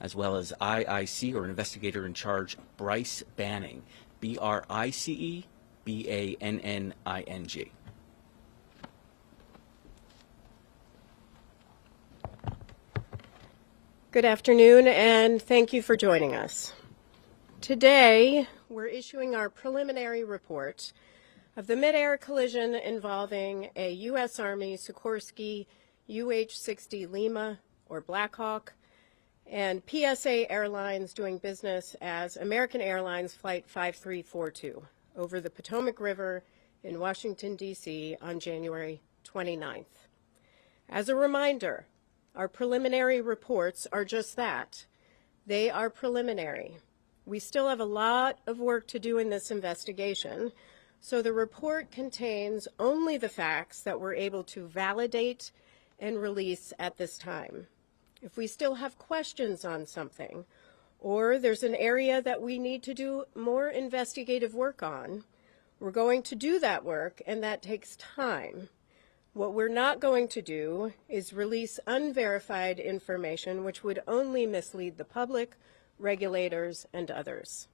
as well as IIC, or Investigator in Charge, Bryce Banning, BRICE BANNING. Good afternoon, and thank you for joining us. Today, we're issuing our preliminary report of the mid-air collision involving a U.S. Army Sikorsky UH-60 Lima, or Black Hawk, and PSA Airlines doing business as American Airlines Flight 5342 over the Potomac River in Washington, D.C. on January 29th. As a reminder, our preliminary reports are just that. They are preliminary. We still have a lot of work to do in this investigation, so the report contains only the facts that we're able to validate and release at this time. If we still have questions on something, or there's an area that we need to do more investigative work on, we're going to do that work, and that takes time. What we're not going to do is release unverified information which would only mislead the public, regulators, and others.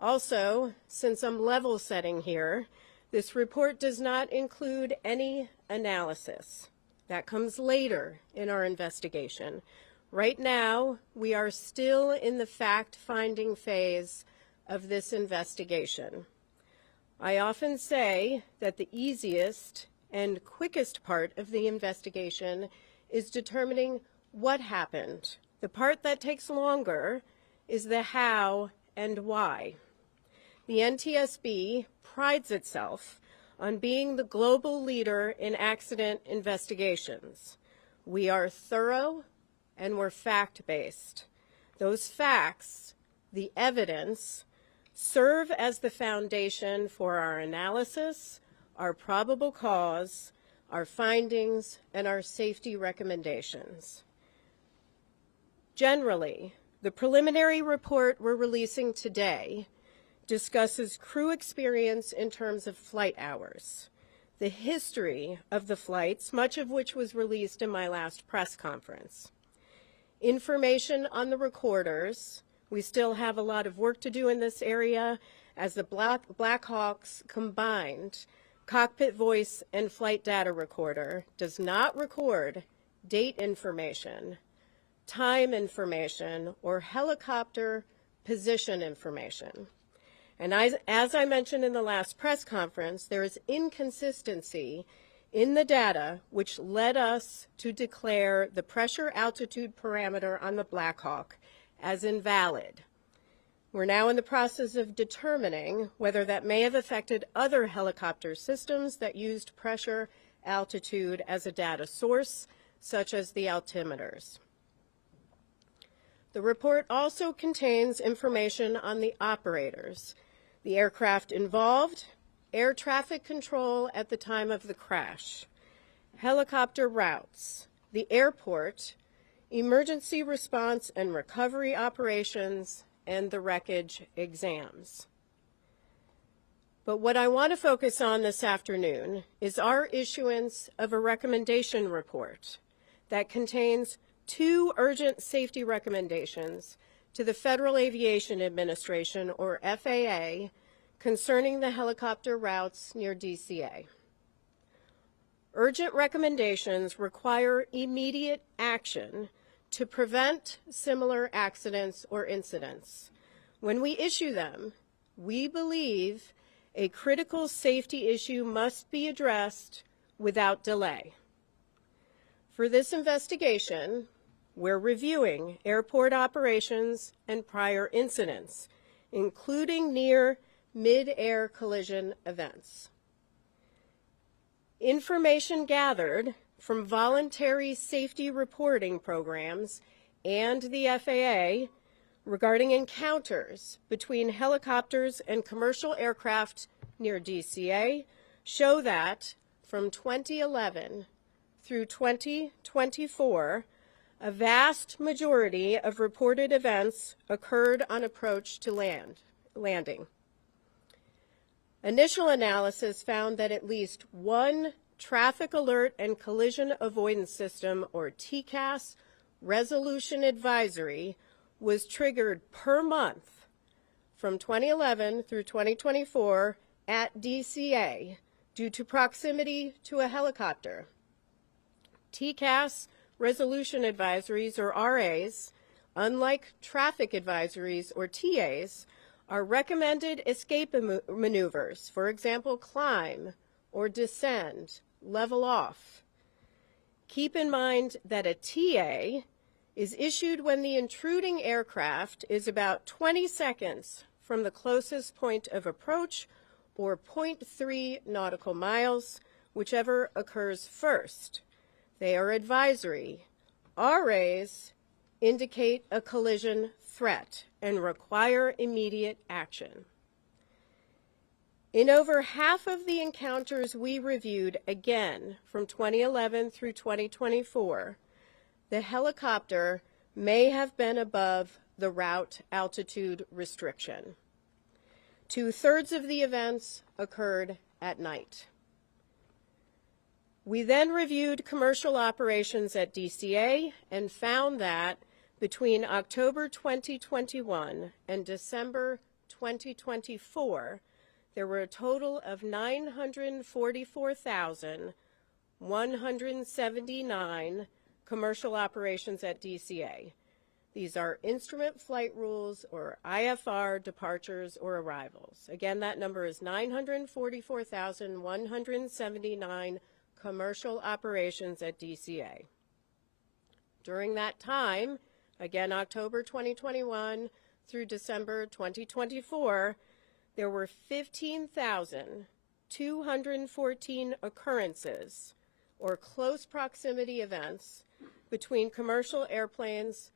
Also, since I'm level setting here, this report does not include any analysis. That comes later in our investigation. Right now, we are still in the fact-finding phase of this investigation. I often say that the easiest and quickest part of the investigation is determining what happened. The part that takes longer is the how and why. The NTSB prides itself on being the global leader in accident investigations. We are thorough and we're fact-based. Those facts, the evidence, serve as the foundation for our analysis, our probable cause, our findings, and our safety recommendations. Generally, the preliminary report we're releasing today discusses crew experience in terms of flight hours, the history of the flights, much of which was released in my last press conference, information on the recorders. We still have a lot of work to do in this area as the Black Hawk's combined cockpit voice and flight data recorder does not record date information, time information, or helicopter position information. And as I mentioned in the last press conference, there is inconsistency in the data which led us to declare the pressure altitude parameter on the Black Hawk as invalid. We're now in the process of determining whether that may have affected other helicopter systems that used pressure altitude as a data source, such as the altimeters. The report also contains information on the operators, the aircraft involved, air traffic control at the time of the crash, helicopter routes, the airport, emergency response and recovery operations, and the wreckage exams. But what I want to focus on this afternoon is our issuance of a recommendation report that contains 2 urgent safety recommendations to the Federal Aviation Administration, or FAA, concerning the helicopter routes near DCA. Urgent recommendations require immediate action to prevent similar accidents or incidents. When we issue them, we believe a critical safety issue must be addressed without delay. For this investigation, we're reviewing airport operations and prior incidents, including near mid-air collision events. Information gathered from voluntary safety reporting programs and the FAA regarding encounters between helicopters and commercial aircraft near DCA show that from 2011 through 2024, a vast majority of reported events occurred on approach to landing. Initial analysis found that at least one traffic alert and collision avoidance system, or TCAS, resolution advisory was triggered per month from 2011 through 2024 at DCA due to proximity to a helicopter. TCAS resolution advisories, or RAs, unlike traffic advisories, or TAs, are recommended escape maneuvers, for example, climb or descend, level off. Keep in mind that a TA is issued when the intruding aircraft is about 20 seconds from the closest point of approach, or 0.3 nautical miles, whichever occurs first. They are advisory. RAs indicate a collision threat and require immediate action. In over half of the encounters we reviewed, again from 2011 through 2024, the helicopter may have been above the route altitude restriction. 2/3 of the events occurred at night. We then reviewed commercial operations at DCA and found that between October 2021 and December 2024, there were a total of 944,179 commercial operations at DCA. These are instrument flight rules, or IFR, departures or arrivals. Again, that number is 944,179 commercial operations at DCA. During that time, again, October 2021 through December 2024, there were 15,214 occurrences, or close proximity events, between commercial airplanes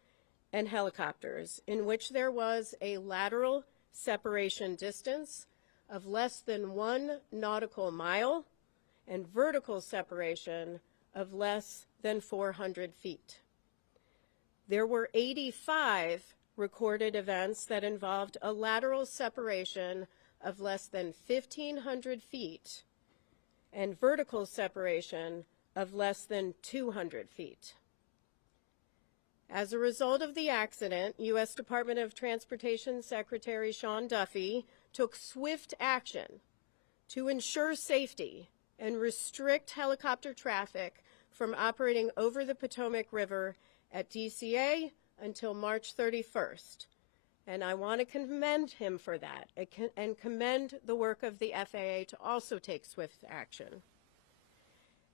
and helicopters, in which there was a lateral separation distance of less than 1 nautical mile and vertical separation of less than 400 feet. There were 85 recorded events that involved a lateral separation of less than 1,500 feet and vertical separation of less than 200 feet. As a result of the accident, U.S. Department of Transportation Secretary Sean Duffy took swift action to ensure safety and restrict helicopter traffic from operating over the Potomac River at DCA until March 31st. And I want to commend him for that and commend the work of the FAA to also take swift action.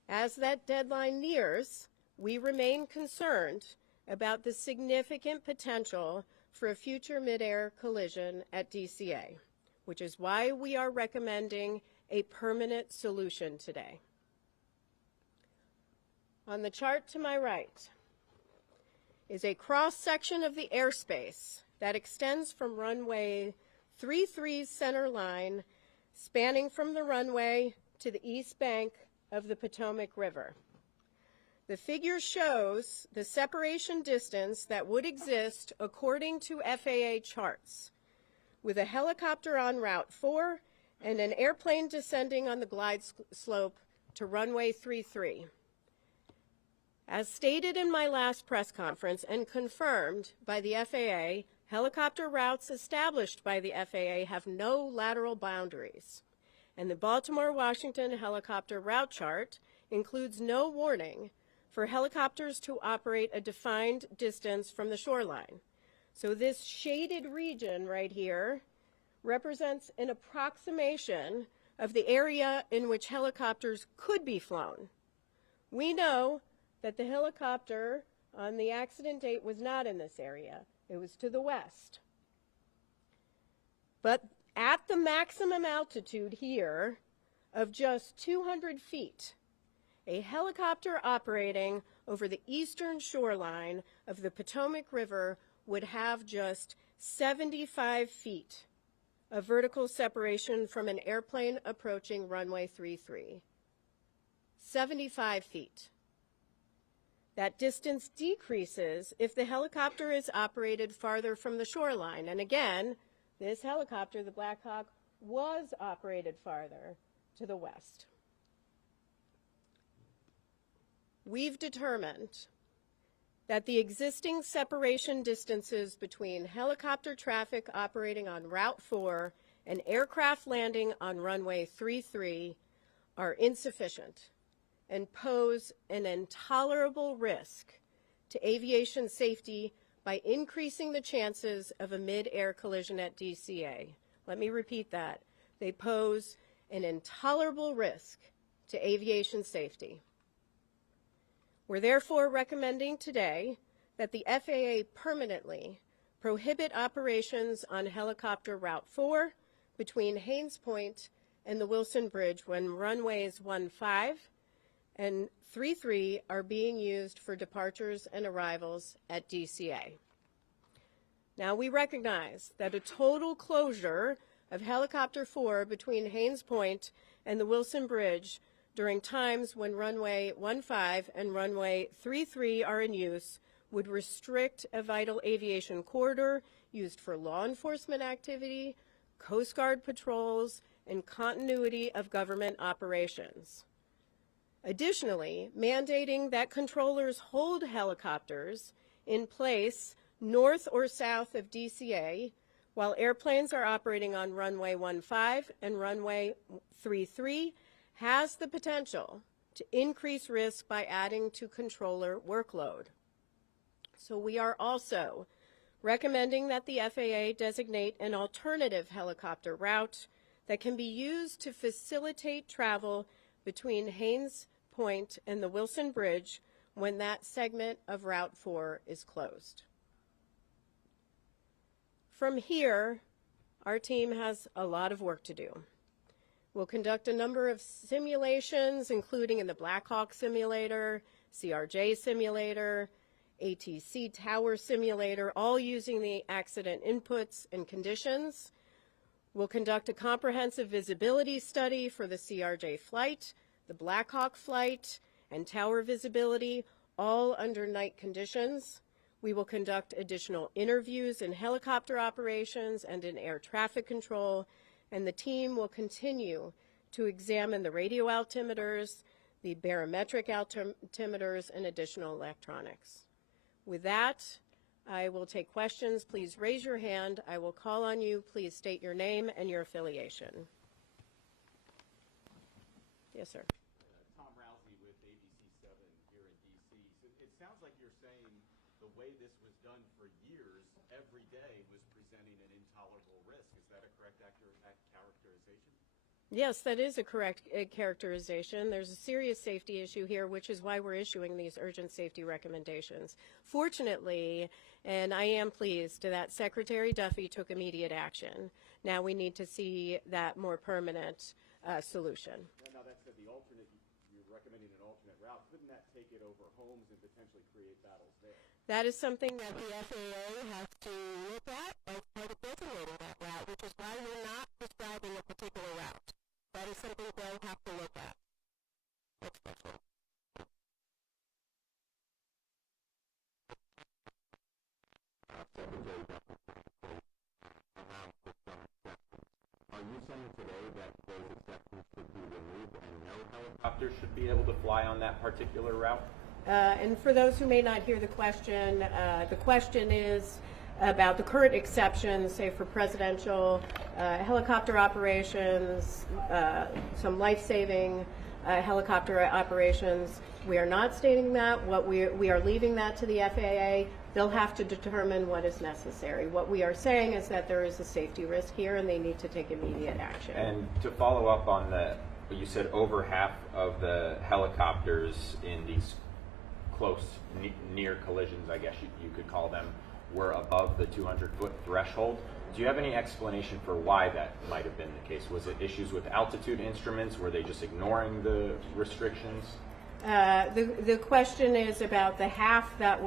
As that deadline nears, we remain concerned about the significant potential for a future mid-air collision at DCA, which is why we are recommending a permanent solution today. On the chart to my right is a cross-section of the airspace that extends from runway 33's center line, spanning from the runway to the east bank of the Potomac River. The figure shows the separation distance that would exist according to FAA charts, with a helicopter on Route 4 and an airplane descending on the glide slope to runway 33. As stated in my last press conference and confirmed by the FAA, helicopter routes established by the FAA have no lateral boundaries, and the Baltimore-Washington helicopter route chart includes no warning for helicopters to operate a defined distance from the shoreline. So this shaded region right here represents an approximation of the area in which helicopters could be flown. We know that the helicopter on the accident date was not in this area. It was to the west. But at the maximum altitude here of just 200 feet, a helicopter operating over the eastern shoreline of the Potomac River would have just 75 feet of vertical separation from an airplane approaching runway 33. 75 feet. That distance decreases if the helicopter is operated farther from the shoreline. And again, this helicopter, the Black Hawk, was operated farther to the west. We've determined that the existing separation distances between helicopter traffic operating on Route 4 and aircraft landing on runway 33 are insufficient and pose an intolerable risk to aviation safety by increasing the chances of a mid-air collision at DCA. Let me repeat that. They pose an intolerable risk to aviation safety. We're therefore recommending today that the FAA permanently prohibit operations on helicopter Route 4 between Haynes Point and the Wilson Bridge when runways 15 and 33 are being used for departures and arrivals at DCA. Now, we recognize that a total closure of helicopter 4 between Haynes Point and the Wilson Bridge during times when runway 15 and runway 33 are in use would restrict a vital aviation corridor used for law enforcement activity, Coast Guard patrols, and continuity of government operations. Additionally, mandating that controllers hold helicopters in place north or south of DCA while airplanes are operating on runway 15 and runway 33 has the potential to increase risk by adding to controller workload. So we are also recommending that the FAA designate an alternative helicopter route that can be used to facilitate travel between Haynes Point and the Wilson Bridge when that segment of Route 4 is closed. From here, our team has a lot of work to do. We'll conduct a number of simulations, including in the Black Hawk simulator, CRJ simulator, ATC tower simulator, all using the accident inputs and conditions. We'll conduct a comprehensive visibility study for the CRJ flight, the Black Hawk flight, and tower visibility, all under night conditions. We will conduct additional interviews in helicopter operations and in air traffic control, and the team will continue to examine the radio altimeters, the barometric altimeters, and additional electronics. With that, I will take questions. Please raise your hand. I will call on you. Please state your name and your affiliation. Yes, sir. Tom Rousey with ABC7 here in D.C. So it sounds like you're saying the way this was done for years, every day was presenting an intolerable risk. Is that a correct characterization? Yes, that is a correct characterization. There's a serious safety issue here, which is why we're issuing these urgent safety recommendations. Fortunately, and I am pleased that Secretary Duffy took immediate action. Now we need to see that more permanent solution. Now that said, the alternate, you're recommending an alternate route. Couldn't that take it over homes and potentially create battles there? That is something that the FAA has to look at as part of designating that route, which is why we're not prescribing a particular route. That is something they'll have to look at. Next question. Are you saying today that those exceptions should be removed and no helicopters should be able to fly on that particular route? And for those who may not hear the question is about the current exceptions, say for presidential helicopter operations, some life-saving helicopter operations. We are not stating that. We are leaving that to the FAA. They'll have to determine what is necessary. What we are saying is that there is a safety risk here and they need to take immediate action. And to follow up on you said over half of the helicopters in these close, near collisions, I guess you could call them, were above the 200-foot threshold. Do you have any explanation for why that might have been the case? Was it issues with altitude instruments? Were they just ignoring the restrictions? The question is about the half that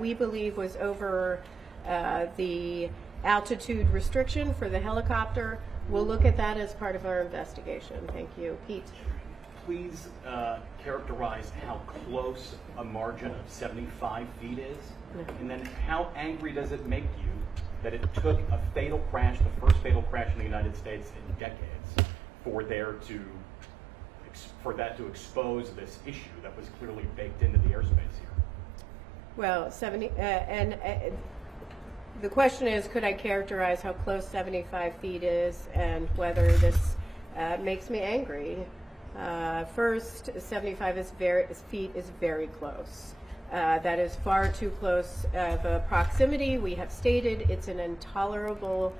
we believe was over the altitude restriction for the helicopter. We'll look at that as part of our investigation. Thank you. Pete. Please characterize how close a margin of 75 feet is, and then how angry does it make you that it took a fatal crash, the first fatal crash in the United States in decades, for that to expose this issue that was clearly baked into the airspace here? Well, the question is, could I characterize how close 75 feet is and whether this makes me angry? First, 75 feet is very close. That is far too close of a proximity. We have stated it's an intolerable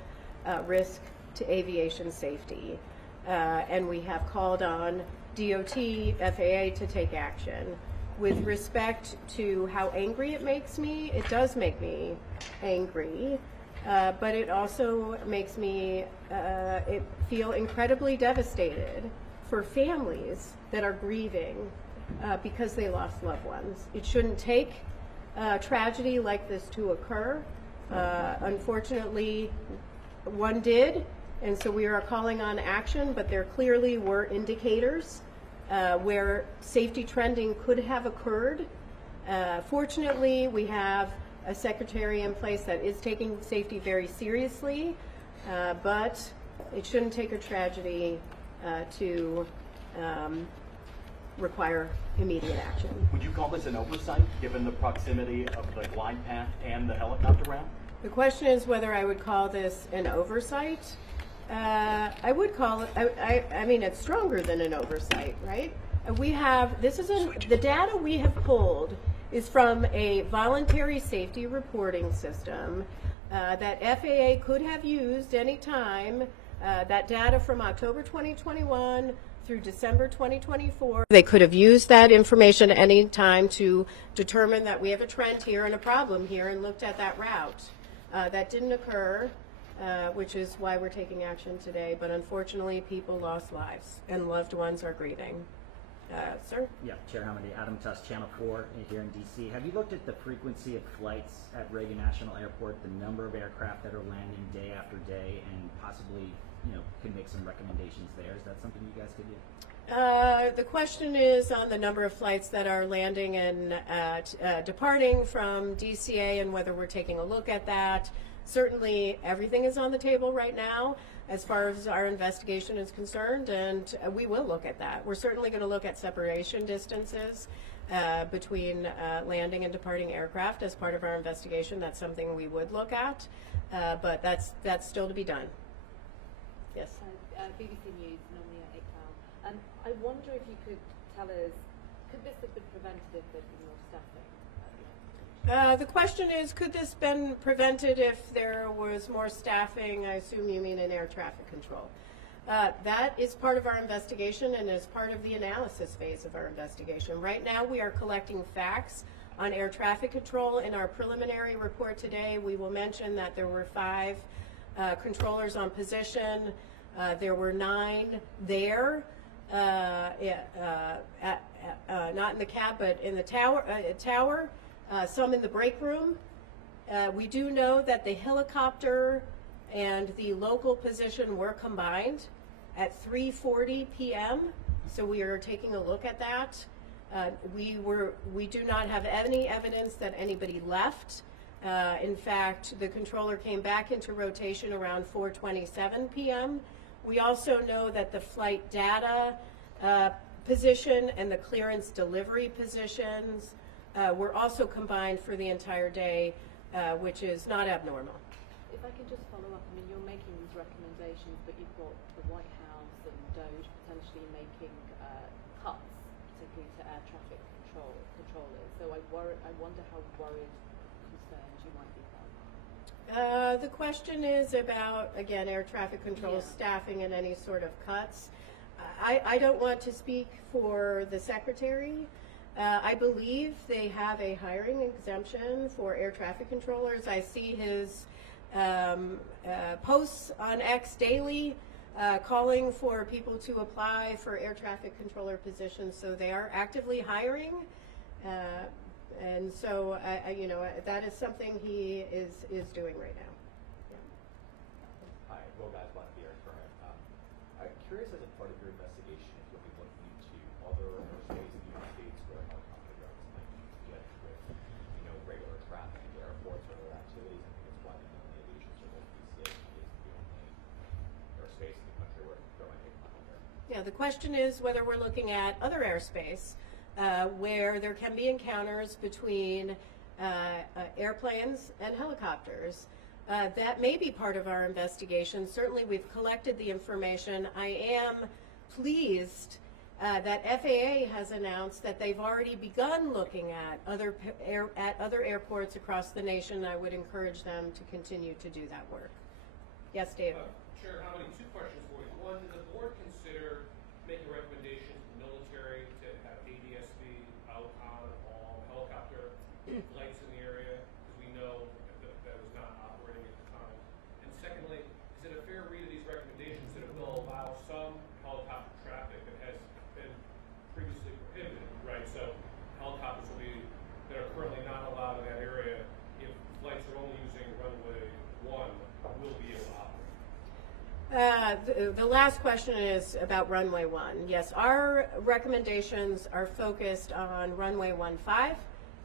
risk to aviation safety. And we have called on DOT, FAA to take action. With respect to how angry it makes me, it does make me angry, but it also makes me feel incredibly devastated for families that are grieving because they lost loved ones. It shouldn't take a tragedy like this to occur. Unfortunately, one did, and so we are calling on action, but there clearly were indicators where safety trending could have occurred. Fortunately, we have a secretary in place that is taking safety very seriously, but it shouldn't take a tragedy to require immediate action. Would you call this an oversight, given the proximity of the glide path and the helicopter route? The question is whether I would call this an oversight. I would call it, I mean, it's stronger than an oversight, right? We have, the data we have pulled is from a voluntary safety reporting system that FAA could have used any time. That data from October 2021 through December 2024. They could have used that information at any time to determine that we have a trend here and a problem here and looked at that route. That didn't occur. Which is why we're taking action today. But unfortunately, people lost lives and loved ones are grieving. Sir? Yeah, Chair Hamady, Adam Tuss, Channel 4 here in D.C. Have you looked at the frequency of flights at Reagan National Airport, the number of aircraft that are landing day after day, and possibly, can make some recommendations there? Is that something you guys could do? The question is on the number of flights that are landing and departing from DCA and whether we're taking a look at that. Certainly, everything is on the table right now as far as our investigation is concerned, and we will look at that. We're certainly going to look at separation distances between landing and departing aircraft as part of our investigation. That's something we would look at, but that's still to be done. Yes? BBC News, Nominee Iqbal. I wonder if you could tell us, could this have been prevented if there'd been more staffing? The question is, could this been prevented if there was more staffing? I assume you mean in air traffic control. That is part of our investigation and is part of the analysis phase of our investigation. Right now we are collecting facts on air traffic control. In our preliminary report today, we will mention that there were 5 controllers on position. There were 9 there, not in the cab, but in the tower. Some in the break room. We do know that the helicopter and the local position were combined at 3:40 p.m. So we are taking a look at that. We do not have any evidence that anybody left. In fact, the controller came back into rotation around 4:27 p.m. We also know that the flight data position and the clearance delivery positions were also combined for the entire day, which is not abnormal. If I can just follow up, I mean, you're making these recommendations, but you've got the White House and DOJ potentially making cuts, particularly to air traffic controllers. So I wonder how worried, concerned you might be about that. The question is about, again, air traffic control staffing and any sort of cuts. I don't want to speak for the Secretary. I believe they have a hiring exemption for air traffic controllers. I see his posts on X daily calling for people to apply for air traffic controller positions. So they are actively hiring. And so, that is something he is doing right now. Hi, Will Gasbon here. I'm curious, as a part of your investigation, if you'll be looking into other airspace in the United States where helicopter routes might get with, regular traffic, airports, or other activities. I think it's why the aviation circle TCAS is the only airspace in the country where there might be a conflict there. Yeah, the question is whether we're looking at other airspace where there can be encounters between airplanes and helicopters. That may be part of our investigation. Certainly, we've collected the information. I am pleased that FAA has announced that they've already begun looking at other airports across the nation. I would encourage them to continue to do that work. Yes, David. Chair Hamady, two questions for you. One, did the board consider making a recommendation to the military to have ADSB out on all helicopter flights in the area? Because we know that was not operating at the time. And secondly, is it a fair read of these recommendations that it will allow some helicopter traffic that has been previously prohibited, right? So helicopters that are currently not allowed in that area, if flights are only using runway 1, will be able to operate? The last question is about runway 1. Yes, our recommendations are focused on runway 15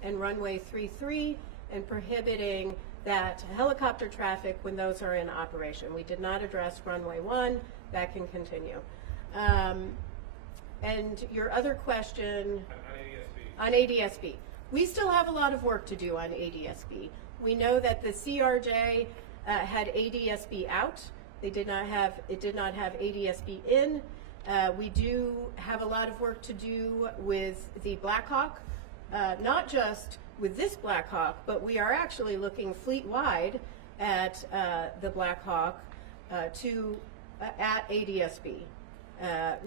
and runway 33 and prohibiting that helicopter traffic when those are in operation. We did not address runway 1. That can continue. And your other question on ADSB. We still have a lot of work to do on ADSB. We know that the CRJ had ADSB out. It did not have ADSB in. We do have a lot of work to do with the Black Hawk, not just with this Black Hawk, but we are actually looking fleet-wide at the Black Hawk at ADSB.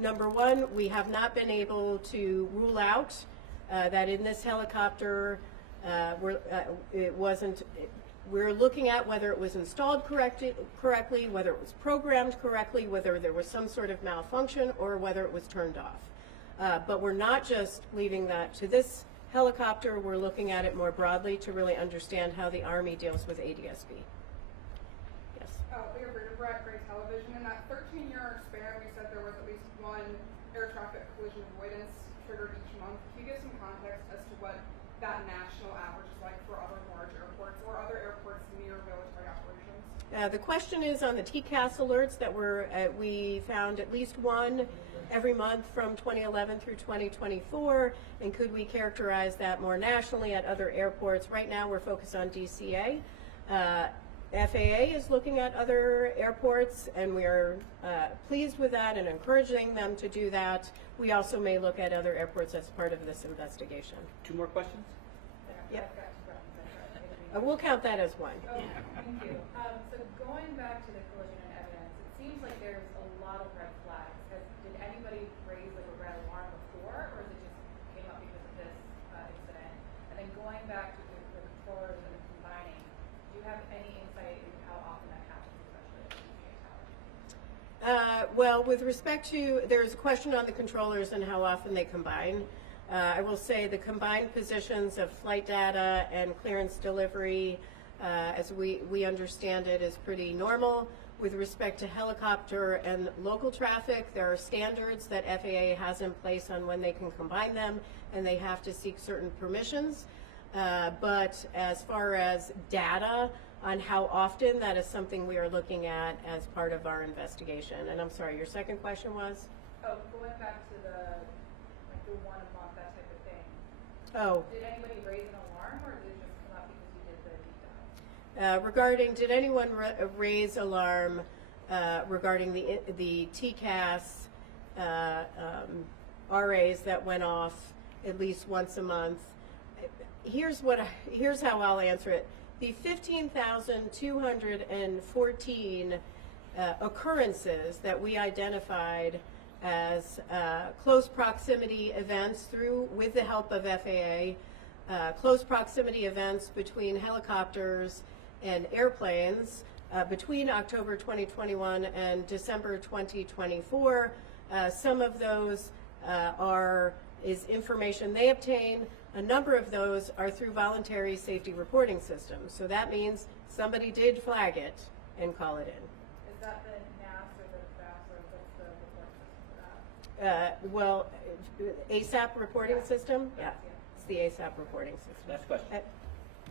Number one, we have not been able to rule out that in this helicopter we're looking at whether it was installed correctly, whether it was programmed correctly, whether there was some sort of malfunction, or whether it was turned off. But we're not just leaving that to this helicopter. We're looking at it more broadly to really understand how the Army deals with ADSB. Yes? Leah Brett, Gray Television. In that 13-year span, we said there was at least one air traffic collision avoidance triggered each month. Can you give some context as to what that national average is like for other large airports or other airports near military operations? The question is on the TCAS alerts that we found at least one every month from 2011 through 2024, and could we characterize that more nationally at other airports? Right now we're focused on DCA. FAA is looking at other airports, and we are pleased with that and encouraging them to do that. We also may look at other airports as part of this investigation. Two more questions? Yep. We'll count that as one. Okay, thank you. So going back to the collision and evidence, it seems like there's a lot of red flags. Did anybody raise like a red alarm before, or is it just came up because of this incident? And then going back to the controllers and the combining, do you have any insight into how often that happens, especially at the TCAS tower? Well, with respect to, there's a question on the controllers and how often they combine. I will say the combined positions of flight data and clearance delivery, as we understand it, is pretty normal. With respect to helicopter and local traffic, there are standards that FAA has in place on when they can combine them, and they have to seek certain permissions. But as far as data on how often, that is something we are looking at as part of our investigation. And I'm sorry, your second question was? Oh, going back to the 1 a month, that type of thing. Oh. Did anybody raise an alarm, or did it just come up because you did the deep dive? Regarding, did anyone raise alarm regarding the TCAS RAs that went off at least once a month? Here's how I'll answer it. The 15,214 occurrences that we identified as close proximity events with the help of FAA, close proximity events between helicopters and airplanes between October 2021 and December 2024. Some of those is information they obtain. A number of those are through voluntary safety reporting systems. So that means somebody did flag it and call it in. Is that the NAS or the FAS, or what's the reporting system for that? Well, ASAP reporting system? Yeah, it's the ASAP reporting system. Last question.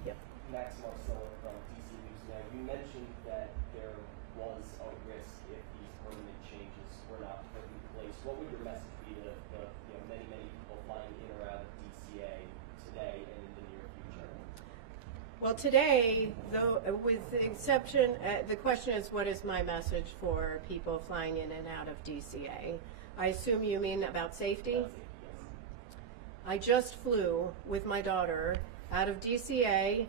Yep. Max Marcelo from DC News Now. You mentioned that there was a risk if these permanent changes were not put in place. What would your message be to the many people flying in or out of DCA today and in the near future? Well, today, though, with the exception, the question is, what is my message for people flying in and out of DCA? I assume you mean about safety? I just flew with my daughter out of DCA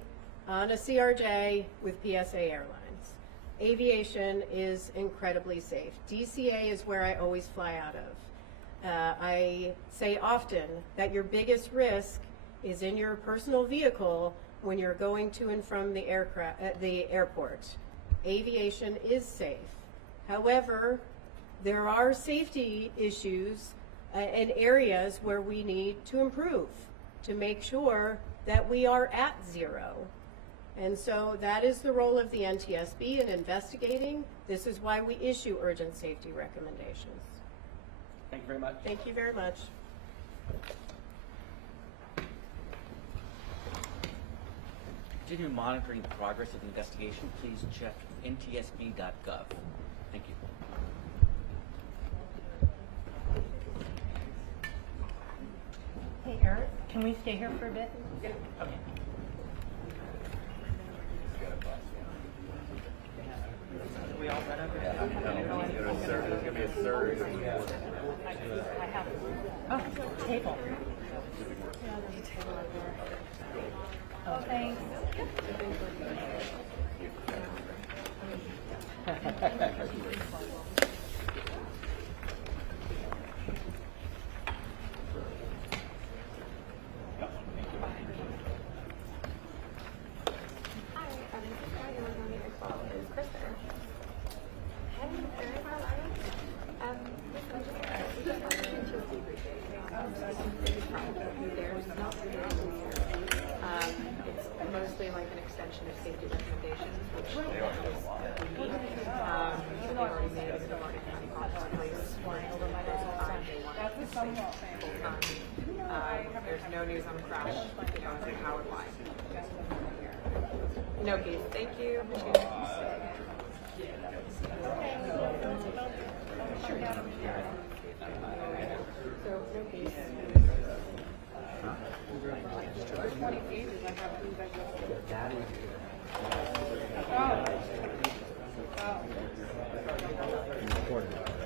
on a CRJ with PSA Airlines. Aviation is incredibly safe. DCA is where I always fly out of. I say often that your biggest risk is in your personal vehicle when you're going to and from the airport. Aviation is safe. However, there are safety issues and areas where we need to improve to make sure that we are at zero. And so that is the role of the NTSB in investigating. This is why we issue urgent safety recommendations. Thank you very much. Thank you very much. To continue monitoring the progress of the investigation, please check ntsb.gov. Thank you. Hey, Eric, can we stay here for a bit? Yeah. Okay. We all set up? There's going to be a surge. I have. Oh, table. Oh, thanks. Mostly like an extension of safety recommendations, which they've already made as an Martin County Office Police warning over my time they want it full time. There's no news on the crash, you know, and how and why. No case. Thank you. So no case. 20 pages. I have who's That is. Oh. Oh. Important.